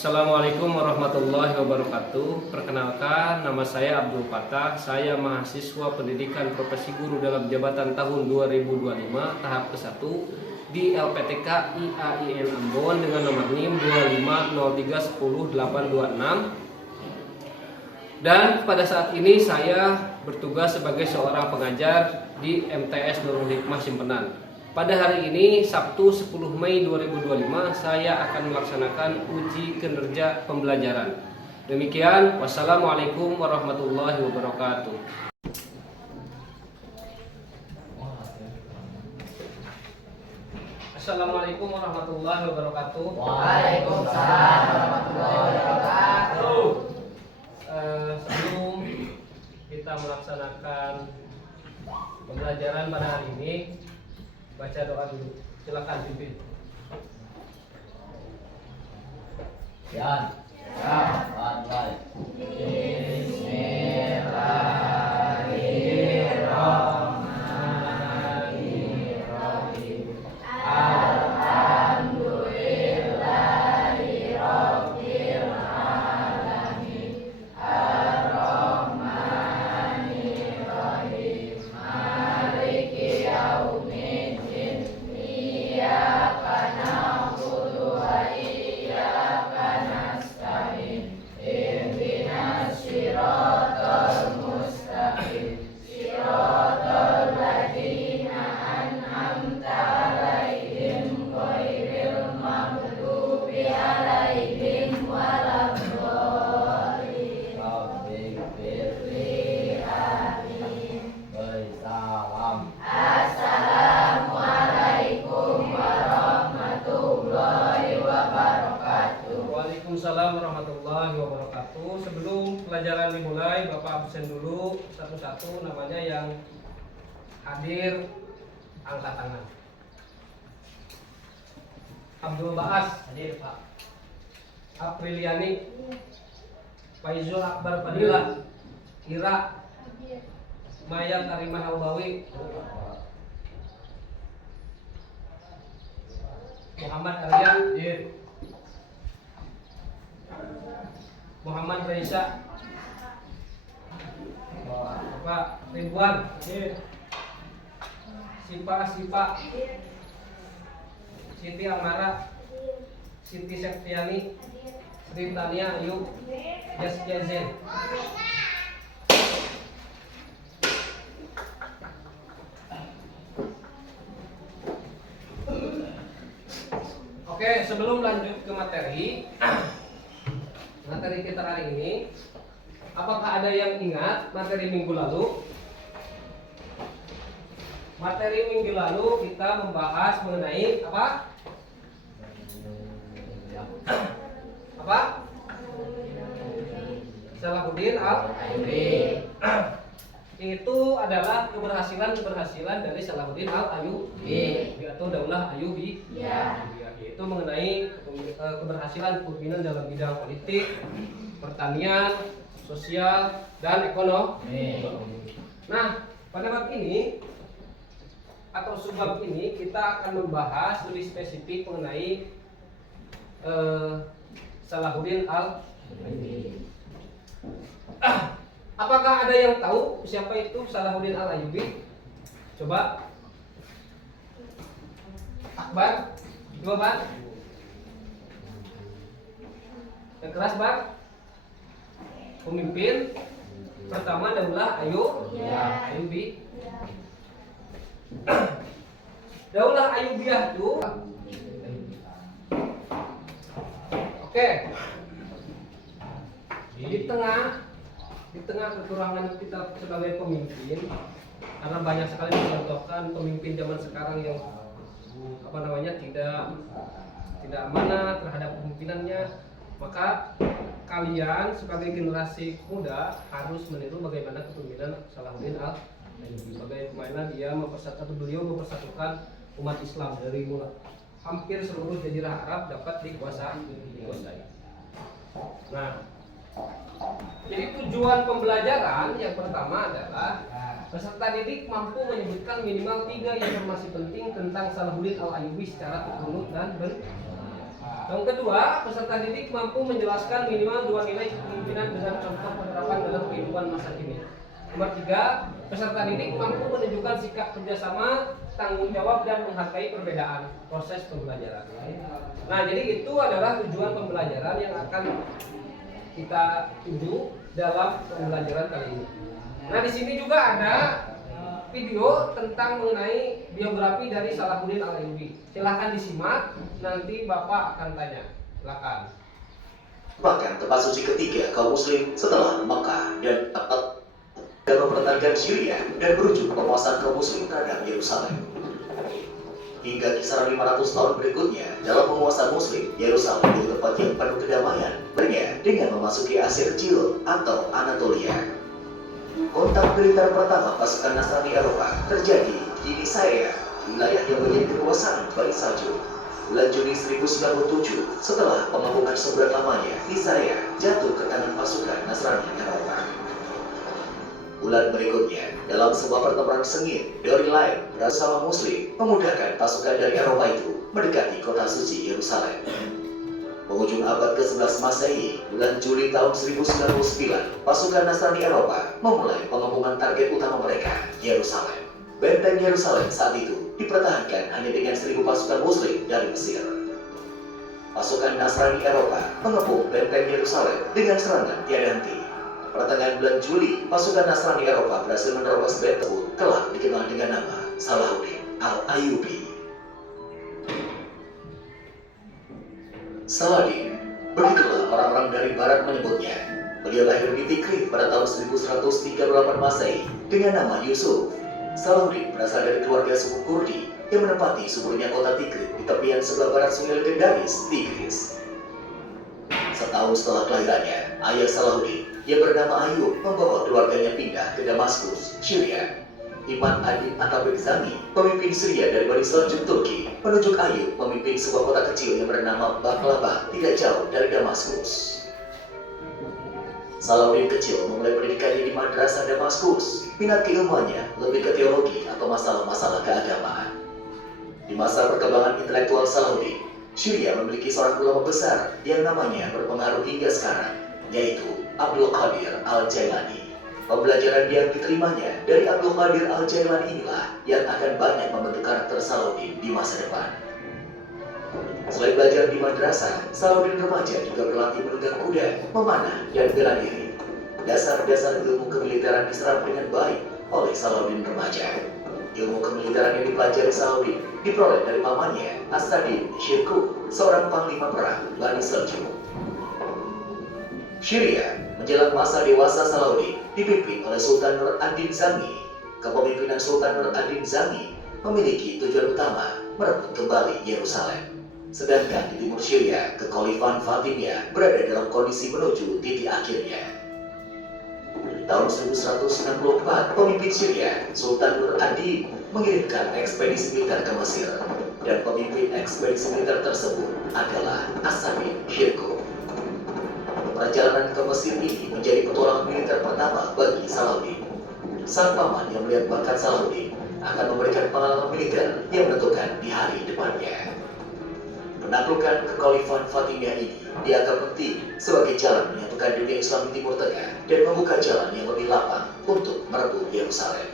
Assalamualaikum warahmatullahi wabarakatuh. Perkenalkan, nama saya Abdul Fattah. Saya mahasiswa pendidikan profesi guru dalam jabatan tahun 2025 tahap ke-1 di LPTK IAIN Ambon dengan nomor NIM 250310826. Dan pada saat ini saya bertugas sebagai seorang pengajar di MTS Nurul Hikmah Simpenan. Pada hari ini, Sabtu 10 Mei 2025, saya akan melaksanakan uji kinerja pembelajaran. Demikian, wassalamualaikum warahmatullahi wabarakatuh. Assalamualaikum warahmatullahi wabarakatuh. Waalaikumsalam warahmatullahi wabarakatuh. Sebelum kita melaksanakan pembelajaran pada hari ini, baca doa dulu. Silakan pimpin. Yan. Bismillahirrahmanirrahim. Waalaikumsalam warahmatullahi wabarakatuh. Sebelum pelajaran dimulai, Bapak absen dulu satu-satu, namanya yang hadir angkat tangan. Abdul Baas hadir, Pak. Apriliani, Faizul Akbar Fadilah, Ira, Maya Karimah Albawi, Muhammad Aryan, Muhammad Raisa, Bapak Ridwan, Sipa, Siti Amara, Siti Septiani, Sri Tania Ayu, Jaskia Zen. Oke, sebelum lanjut ke materi kita hari ini, apakah ada yang ingat materi minggu lalu? Materi minggu lalu kita membahas mengenai apa? Apa? Salahuddin Al-Ayyubi. Itu adalah keberhasilan dari Salahuddin Al-Ayyubi atau Daulah Ayyubi. Yaitu mengenai keberhasilan kepemimpinan dalam bidang politik, pertanian, sosial, dan ekonomi. Nah, pada bab ini atau subbab ini kita akan membahas lebih spesifik mengenai Salahuddin Al-Ayyubi. Apakah ada yang tahu siapa itu Salahuddin Al-Ayyubi? Coba. Akbar, coba Pak. Yang keras Pak. Pemimpin pertama Daulah Ayyubi. Daulah Ayyubiyah itu oke. Di tengah kekurangan kita sebagai pemimpin, karena banyak sekali mencontohkan pemimpin zaman sekarang yang tidak amanah terhadap kepemimpinannya, maka kalian sebagai generasi muda harus meniru bagaimana kepemimpinan Salahuddin Al-Ayyubi, bagaimana beliau mempersatukan umat Islam dari mulai hampir seluruh jazirah Arab dapat dikuasai. Nah, jadi tujuan pembelajaran yang pertama adalah peserta didik mampu menyebutkan minimal 3 informasi penting tentang Salahuddin Al-Ayyubi secara terurut dan Yang kedua, peserta didik mampu menjelaskan minimal 2 nilai kepemimpinan dengan contoh penerapan dalam kehidupan masa kini. Nomor 3, peserta didik mampu menunjukkan sikap kerjasama, tanggung jawab, dan menghargai perbedaan proses pembelajaran. Nah, jadi itu adalah tujuan pembelajaran yang akan kita tuju dalam pembelajaran kali ini. Nah, di sini juga ada video tentang mengenai biografi dari Salahuddin Al-Ayyubi. Silahkan disimak, nanti Bapak akan tanya. Silakan. Bahkan tempat suci ketiga kaum muslim setelah Mekah dan tempat yang mempertahankan Syria dan berujung penguasaan kaum muslim terhadap Yerusalem. Hingga kisaran 500 tahun berikutnya, dalam penguasaan muslim, Yerusalem menjadi tempat yang penuh kedamaian, dengan memasuki Asia Kecil atau Anatolia. Kontak militer pertama pasukan Nasrani Eropa terjadi di Nisaya, wilayah yang menjadi kekuasaan Bani Saljuk. Bulan Juni 1097, setelah pengapungan sebulan lamanya, Nisaya jatuh ke tangan pasukan Nasrani Eropa. Bulan berikutnya, dalam sebuah pertempuran sengit, dari lain bersama Muslim memudahkan pasukan dari Eropa itu mendekati kota suci Yerusalem. Penghujung abad ke-11 Masehi, bulan Juli tahun 1099, pasukan Nasrani Eropa memulai pengepungan target utama mereka, Yerusalem. Benteng Yerusalem saat itu dipertahankan hanya dengan 1.000 pasukan Muslim dari Mesir. Pasukan Nasrani Eropa mengepung benteng Yerusalem dengan serangan tiada henti. Pertengahan bulan Juli, pasukan Nasrani Eropa berhasil menerobos benteng tersebut, kelak dikenal dengan nama Salahuddin Al-Ayyubi. Saladin, begitulah orang-orang dari barat menyebutnya. Beliau lahir di Tikrit pada tahun 1138 Masehi dengan nama Yusuf. Salahuddin berasal dari keluarga suku Kurdi yang menempati suburnya kota Tikrit di tepian sebelah barat sungai legendaris Tigris. Setahun setelah kelahirannya, ayah Salahuddin yang bernama Ayub membawa keluarganya pindah ke Damaskus, Syria. Iman Adin Atabek Zami, pemimpin Syria dari Bani Saljuk Turki, menunjuk Ayub memimpin sebuah kota kecil yang bernama Baklava tidak jauh dari Damaskus. Salahuddin kecil memulai pendidikannya di Madrasah Damaskus. Minat keilmuannya lebih ke teologi atau masalah-masalah keagamaan. Di masa perkembangan intelektual Salahuddin, Syria memiliki seorang ulama besar yang namanya berpengaruh hingga sekarang, yaitu Abdul Qadir Al-Jailani. Pembelajaran yang diterimanya dari Abdul Qadir Al-Jailani inilah yang akan banyak membentuk karakter Salahuddin di masa depan. Selain belajar di madrasah, Salahuddin remaja juga berlatih menunggang kuda, memanah, dan bela diri. Dasar-dasar ilmu kemiliteran diserap dengan baik oleh Salahuddin remaja. Ilmu kemiliteran yang dipelajari Salahuddin diperoleh dari pamannya, As-Sadin Shirkuh, seorang panglima perang Bani Saljuk. Syria menjelang masa dewasa Salahuddin dipimpin oleh Sultan Nur ad-Din Zangi. Kepemimpinan Sultan Nur ad-Din Zangi memiliki tujuan utama merebut kembali Yerusalem. Sedangkan di timur Syria, kekhalifahan Fatimiyah berada dalam kondisi menuju titik akhirnya. Tahun 1164, pemimpin Syria, Sultan Nur ad-Din, mengirimkan ekspedisi militer ke Mesir, dan pemimpin ekspedisi militer tersebut adalah As-Sadin Shirkuh. Perjalanan ke Mesir ini menjadi petualangan militer pertama bagi Salahuddin. Sang paman yang melihat bakat Salahuddin akan memberikan pengalaman militer yang menentukan di hari depannya. Penaklukan kekhalifahan Fatimiyah ini dianggap penting sebagai jalan menyatukan dunia Islam di Timur Tengah dan membuka jalan yang lebih lapang untuk merebut Yerusalem.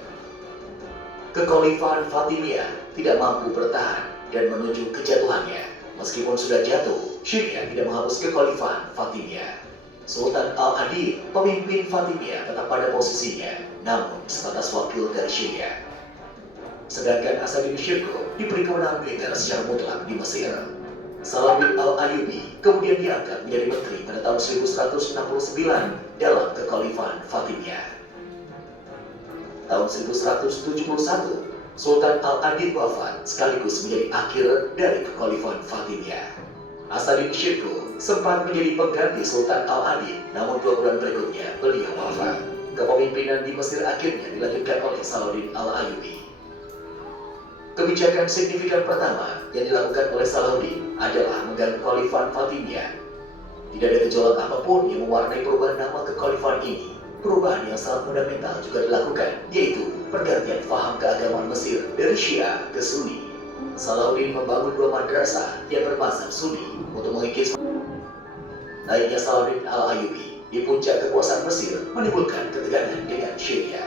Kekhalifahan Fatimiyah tidak mampu bertahan dan menuju kejatuhannya. Meskipun sudah jatuh, Syria tidak menghapus kekhalifahan Fatimiyah. Sultan Al-Adil, pemimpin Fatimiyah, tetap pada posisinya, namun sebatas wakil dari Syria. Sedangkan As-Sadin Shirkuh diberi kewenangan militer secara mutlak di Mesir. Salahuddin Al-Ayyubi kemudian diangkat menjadi menteri pada tahun 1169 dalam kekhalifahan Fatimiyah. Tahun 1171, Sultan Al-Adil wafat sekaligus menjadi akhir dari kekhalifahan Fatimiyah. As-Sadin Shirkuh sempat menjadi pengganti Sultan Al-Adil, namun 2 bulan berikutnya beliau wafat. Kepemimpinan di Mesir akhirnya dilanjutkan oleh Salahuddin Al-Ayyubi. Kebijakan signifikan pertama yang dilakukan oleh Salahuddin adalah mengganti kekhalifahan Fatimiyah. Tidak ada gejolak apapun yang mewarnai perubahan nama kekhalifahan ini. Perubahan yang sangat fundamental juga dilakukan, yaitu pergantian faham keagamaan Mesir dari Syiah ke Sunni. Salahuddin membangun 2 madrasah yang bermazhab Sunni untuk mengikis. Naiknya Salahuddin Al-Ayyubi di puncak kekuasaan Mesir menimbulkan ketegangan dengan Syria.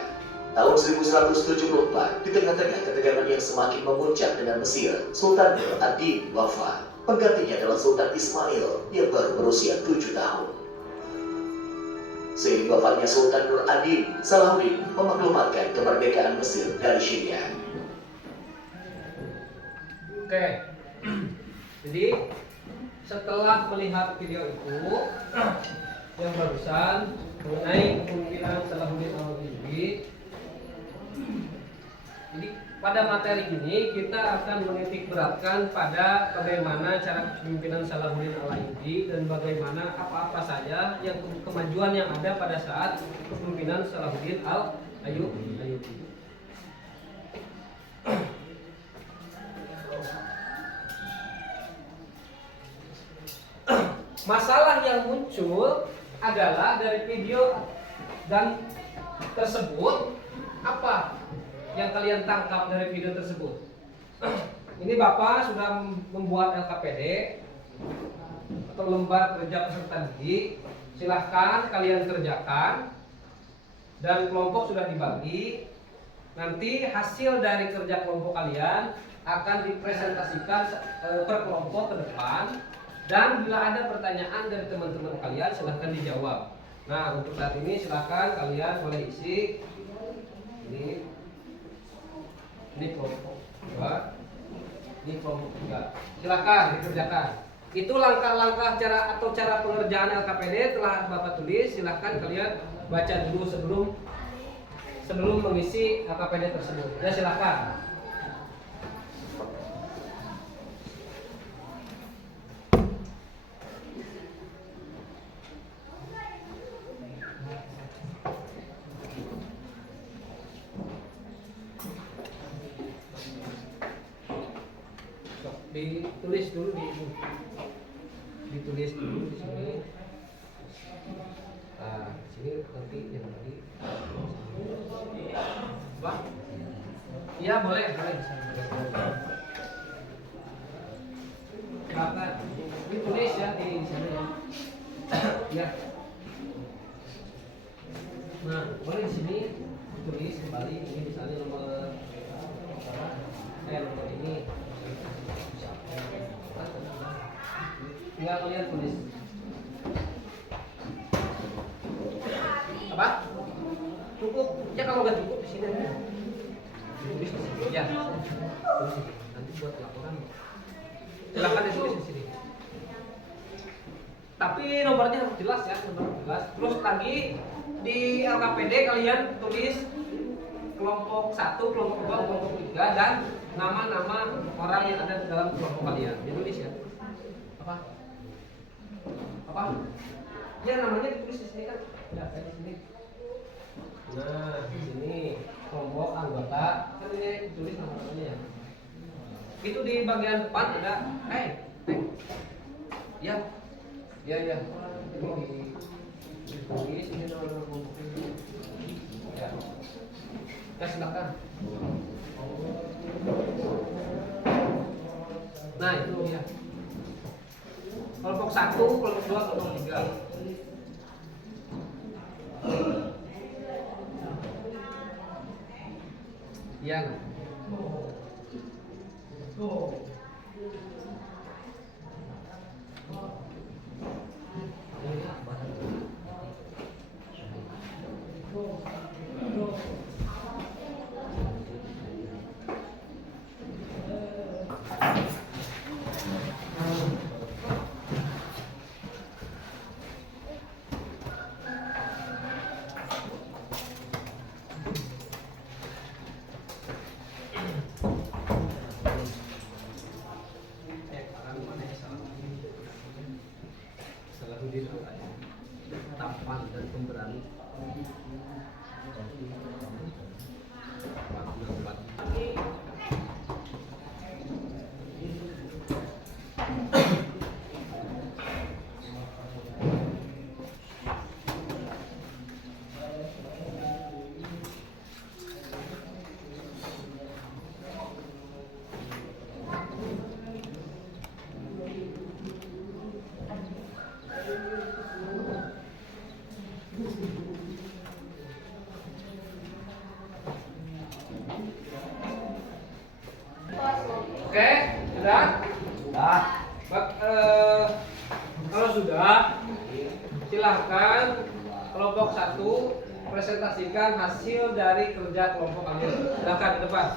Tahun 1174, di tengah-tengah ketegangan yang semakin memuncak dengan Mesir, Sultan Nur ad-Din wafat. Penggantinya adalah Sultan Ismail yang baru berusia 7 tahun. Seiring wafatnya Sultan Nur ad-Din, Salahuddin memaklumatkan kemerdekaan Mesir dari Syria. Oke, jadi setelah melihat video itu yang barusan mengenai kepemimpinan Salahuddin Al-Ayyubi, jadi pada materi ini kita akan menitik beratkan pada bagaimana cara kepemimpinan Salahuddin Al-Ayyubi dan bagaimana apa-apa saja yang kemajuan yang ada pada saat kepemimpinan Salahuddin Al-Ayyubi. Masalah yang muncul adalah dari video dan tersebut, apa yang kalian tangkap dari video tersebut? Ini Bapak sudah membuat LKPD atau lembar kerja peserta didik. Silahkan kalian kerjakan dan kelompok sudah dibagi. Nanti hasil dari kerja kelompok kalian akan dipresentasikan per kelompok ke depan. Dan bila ada pertanyaan dari teman-teman kalian, silahkan dijawab. Nah, untuk saat ini silahkan kalian boleh isi. Ini kelompok 2, ini kelompok 3. Silahkan dikerjakan. Itu langkah-langkah cara atau cara pengerjaan LKPD telah Bapak tulis. Silahkan kalian baca dulu sebelum mengisi LKPD tersebut. Ya, silahkan. Ditulis dulu ditulis dulu di sini. Nah, di sini nanti yang tadi. Apa? Iya, boleh bisa. Bahkan ditulis ya di sana ya. Ya. Nah, boleh di sini ditulis kembali ini misalnya nomor ini. Tinggal kalian tulis. Apa? Cukup? Ya kalau nggak cukup di sini aja. Tulis di sini. Ya. Tulis di sini. Nanti buat laporan. Silakan ditulis di sini. Tapi nomornya harus jelas ya, nomor jelas. Terus lagi di LKPD kalian tulis kelompok 1, kelompok 2, kelompok 3 dan nama-nama orang yang ada di dalam kelompok kalian. Ditulis ya. Apa? Ya namanya ditulis di sini kan. Ya, di sini. Nah, di sini kelompok anggota kan ini ditulis nama-namanya ya. Itu di bagian depan ada Ya. Ya. Ini ditulis ini nama kelompok ini. Ya. Ya, silakan. Nah, itu ya. Kelompok 1, kelompok 2, kelompok 3. Yang tampan dan pemberani. sudah, silahkan kelompok 1 presentasikan hasil dari kerja kelompok kalian. Silahkan ke depan.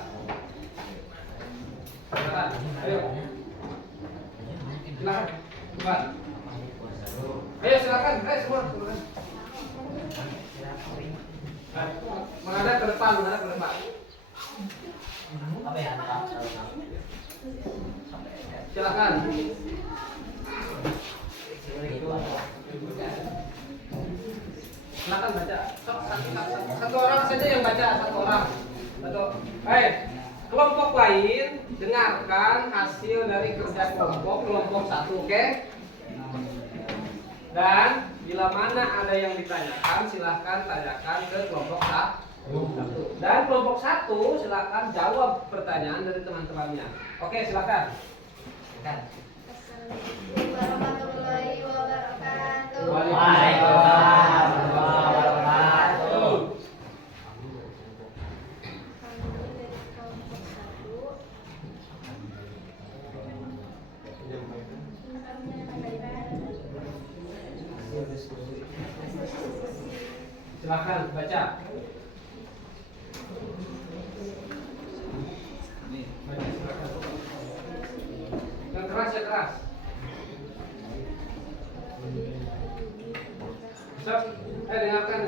Silahkan, ayo. Silahkan, depan. Ayo silahkan, ayo semua. Menghadap ke depan, menghadap ke depan. Apa ya? Silahkan. Silakan baca. Satu orang saja yang baca, satu orang. Kelompok lain dengarkan hasil dari kerja kelompok 1, oke? Dan bila mana ada yang ditanyakan, silahkan tanyakan ke kelompok 1. Dan kelompok 1 silahkan jawab pertanyaan dari teman-temannya. Oke, silahkan. Assalamualaikum warahmatullahi wabarakatuh. Waalaikumsalam warahmatullahi wabarakatuh. Kami dari kelompok 1 Silahkan baca. Baca silakan. Yang keras ya keras. Stop. Dengarkan.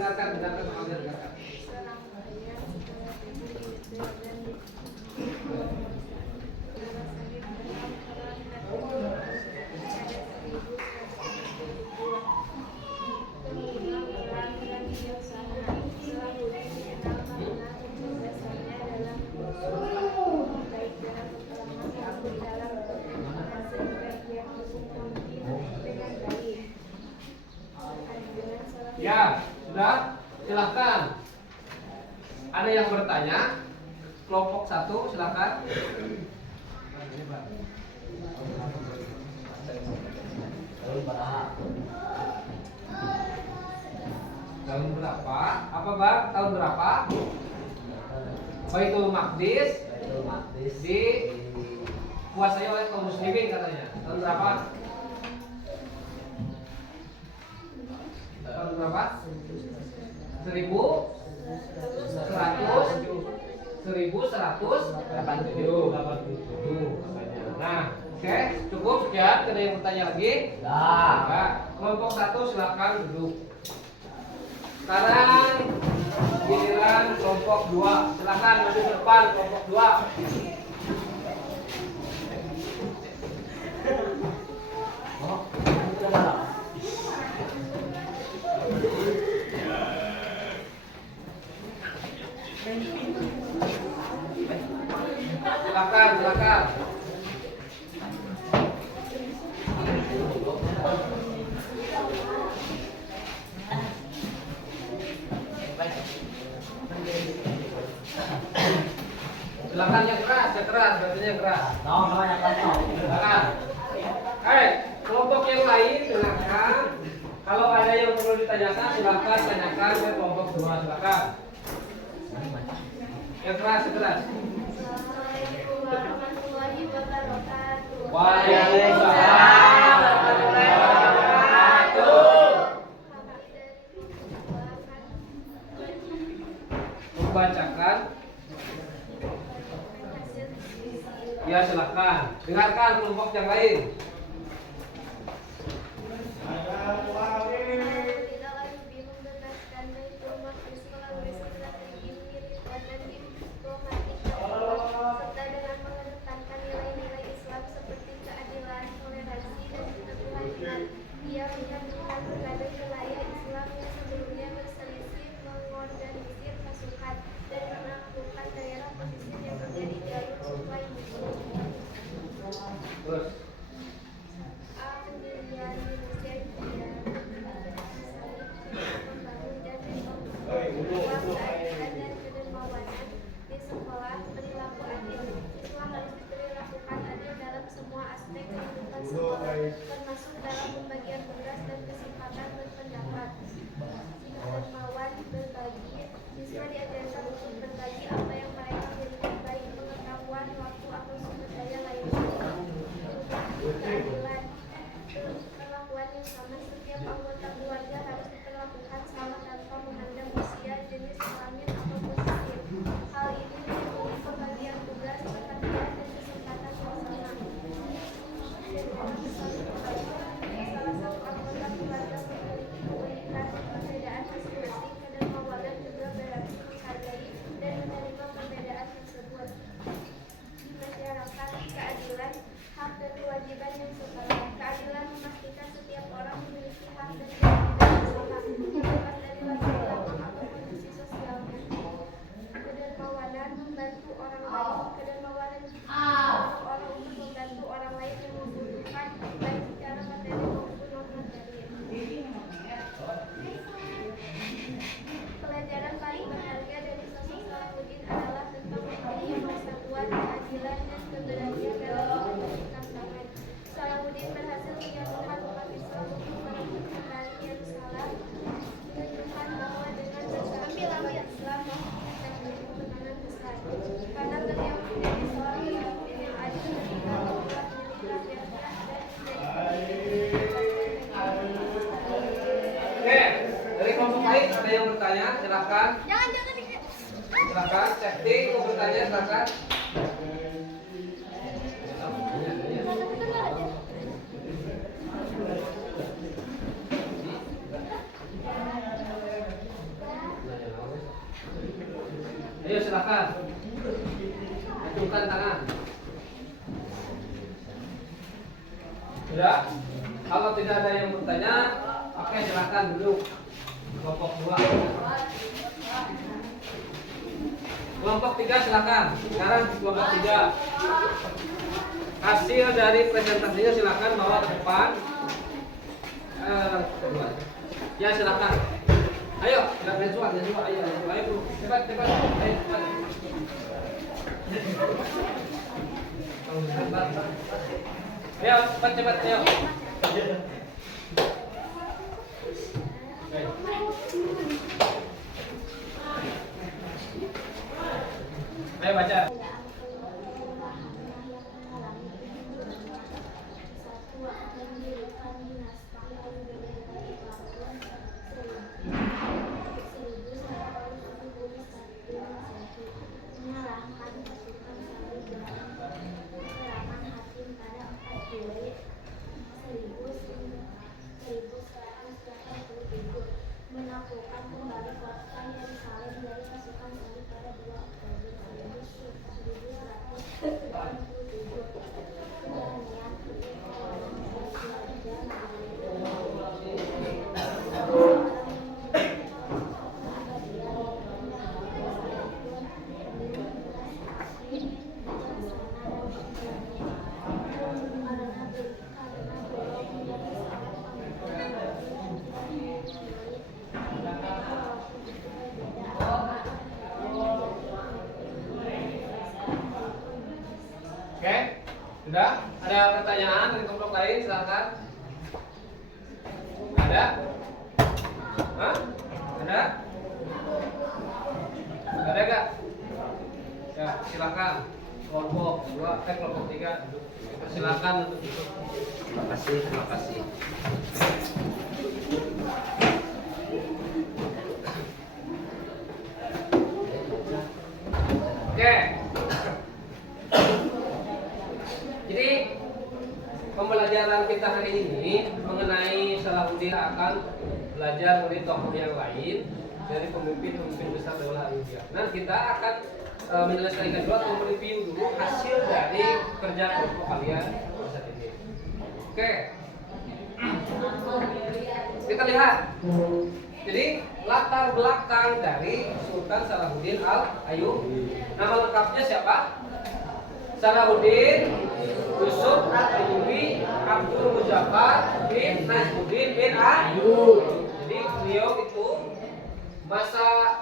Ya, sudah. Silahkan. Ada yang bertanya? Kelompok 1, silahkan. Tahun berapa? Apa bang? Tahun berapa? Baitul Maqdis dikuasai oleh kaum muslimin katanya. Tahun berapa? Tahun berapa? 1187 katanya. Nah, oke, cukup sekian. Ada yang bertanya lagi? Nah, kelompok 1 silakan duduk. Sekarang giliran kelompok 2. Silakan maju ke depan kelompok 2. Silakan. Silakan yang keras, berarti yang keras. Silakan. Kelompok yang lain silakan. Kalau ada yang perlu ditanyakan, silakan tanyakan ke kelompok 2. Silakan. Yang keras. Assalamualaikum warahmatullahi wabarakatuh. Waalaikumsalam warahmatullahi wabarakatuh. Kami dari kelompok 2 akan Membacakan. hasil diskusi. Ya silakan. Dengarkan kelompok yang lain. Alhamdulillah kami membebaskan Baitul Maqdis melalui strategi militer dan diplomatik serta dengan mengedepankan nilai-nilai Islam seperti keadilan, toleransi, dan ketuhanan. Dia menyatukan berbagai wilayah Islam yang sebelumnya berselisih, mengorganisir pasukan, dan menaklukkan daerah pesisir yang menjadi jalur suplai musuh. Terus. Alhamdulillah Indonesia juga membangun dan memperkuat keadilan dan kedermawanan di sekolah. Perilaku adil siswa harus dilakukan adil dalam semua aspek kehidupan sekolah, termasuk dalam pembagian tugas dan kesempatan berpendapat. Dermawan berbagi, siswa diajarkan untuk berbagi apa yang mereka miliki, baik pengetahuan, waktu, atau sumber daya lainnya. Keadilan, perlakuan yang sama Pelajaran paling berharga dari sosok Salahuddin adalah tentang pendirian persatuan, keadilan, dan keberanian dalam menegakkan tangan. Salahuddin berhasil menyatukan umat Islam untuk merebut kembali Yerusalem, menunjukkan bahwa dengan bersama Islam kita punya kemenangan besar. Karena beliau menjadi seorang pemimpin yang adil ketika membuat diri rakyatnya dan Oke, dari kelompok lain ada yang bertanya, silakan. jangan Silakan, Sekti mau bertanya, silakan. Ayo silakan. Acungkan tangan. Sudah? Kalau tidak ada yang bertanya, oke silakan duduk. Kelompok 2. Kelompok 3 silakan. Sekarang kelompok 3. Hasil dari presentasinya silakan bawa ke depan. Ya silakan. Ayo, silakan suara, ayo, cepat, ayo, cepat. Ayo, cepat, ayo. Ayo baca. Menaklukkan kembali kota Yerusalem dari pasukan salib pada 2 Oktober 1187. Keberanian perlawanan Oke, sudah? Ada pertanyaan dari kelompok lain? Silakan. Ada? Hah? Ada? Ada gak? Ya, silakan. Kelompok 2, kelompok 3 duduk. Silakan untuk duduk. Terima kasih. Oke. Jadi pembelajaran kita hari ini mengenai Salahuddin akan belajar dari tokoh yang lain dari pemimpin besar Daulah Ayyubiyah. Nah, kita akan menyelesaikan dulu atau mereview dulu hasil dari kerja kelompok kalian saat ini. Oke. Kita lihat. Jadi latar belakang dari Sultan Salahuddin Al-Ayyubi. Nama lengkapnya siapa? Salahuddin Yusuf Al-Ayyubi Abdul Muzaffar bin Najmuddin bin Ayyub. Jadi beliau itu masa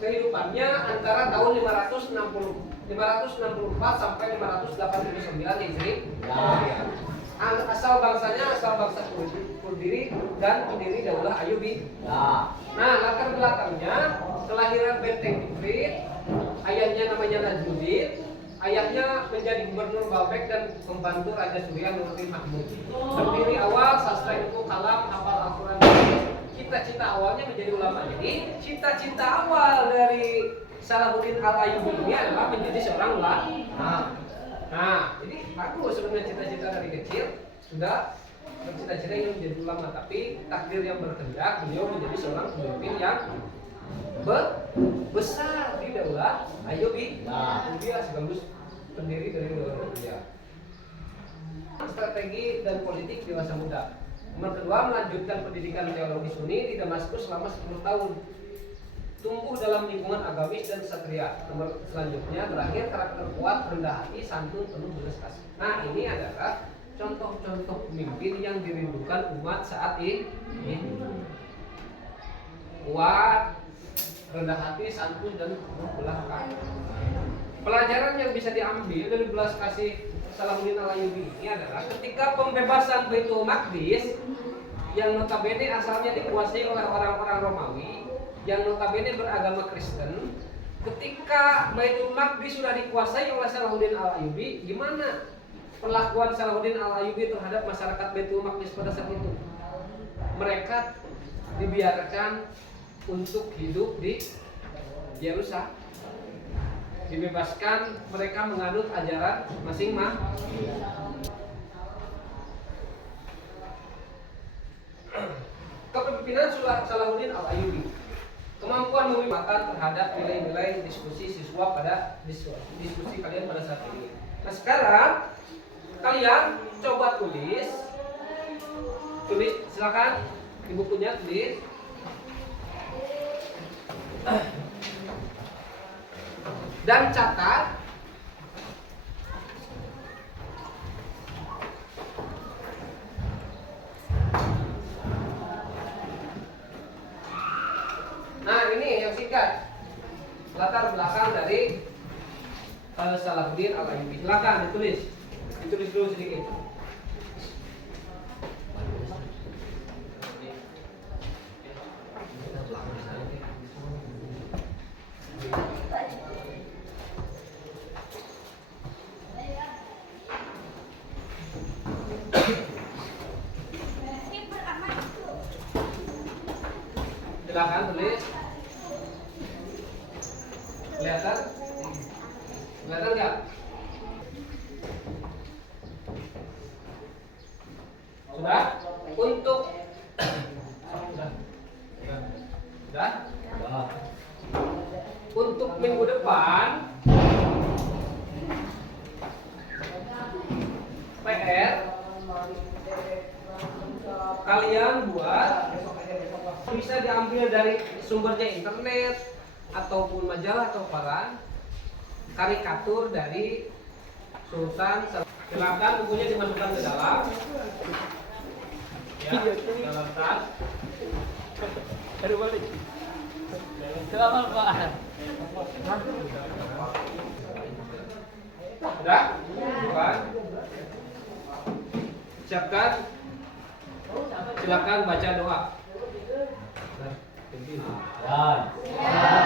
kehidupannya antara tahun 564 sampai 589 Hijri. Asal bangsa Kurdiri dan pendiri Daulah Ayyubi. Nah, latar belakangnya kelahiran Benteng Tikrit, ayahnya namanya Najmuddin, ayahnya menjadi gubernur Baalbek dan pembantu Raja Surya Nuruddin Mahmud. Pendiri awal sastra itu kalam, hafal Al-Quran. Cita-cita awalnya menjadi ulama. Jadi cita-cita awal dari Salahuddin Al-Ayyubi ini adalah menjadi seorang ulama. Nah, jadi bagus sebenarnya cita-cita dari kecil sudah bercita-cita ingin menjadi ulama, tapi takdir yang berkehendak beliau menjadi seorang pemimpin yang besar di Daulah Ayyubi. Dia sekaligus pendiri dari Daulah Ayyubiyah. Strategi dan politik dewasa muda. Nomor kedua, melanjutkan pendidikan teologi Sunni di Damaskus selama 10 tahun. Tumbuh dalam lingkungan agamis dan satria. Nomor selanjutnya, terakhir, karakter kuat, rendah hati, santun, penuh belas kasih. Nah, ini adalah contoh-contoh pemimpin yang dirindukan umat saat ini. Kuat, rendah hati, santun, dan belah kasih. Pelajaran yang bisa diambil dari belas kasih Salahuddin Al-Ayyubi ini adalah ketika pembebasan Baitul Maqdis yang notabene asalnya dikuasai oleh orang-orang Romawi, yang notabene beragama Kristen, ketika Baitul Maqdis sudah dikuasai oleh Salahuddin Al-Ayyubi, gimana perlakuan Salahuddin Al-Ayyubi terhadap masyarakat Baitul Maqdis pada saat itu? Mereka dibiarkan untuk hidup di Yerusalem, dibebaskan mereka menganut ajaran masing-masing. Kepemimpinan Salahuddin Al-Ayyubi, kemampuan memberikan terhadap nilai-nilai diskusi siswa pada diskusi kalian pada saat ini. Nah sekarang kalian coba tulis silakan di bukunya tulis. Dan catat nah ini yang singkat latar belakang dari Salahuddin Al-Ayyubi. Silakan ditulis dulu sedikit. Silakan tulis. Kelihatan? Kelihatan nggak? Sudah? Untuk sudah? Untuk minggu depan PR kalian buat bisa diambil dari sumbernya internet ataupun majalah atau koran, karikatur dari Sultan. Silakan bukunya dimasukkan ke dalam ya, dalam tas. Sudah? Bukan? Siapkan. Silakan baca doa. Ya.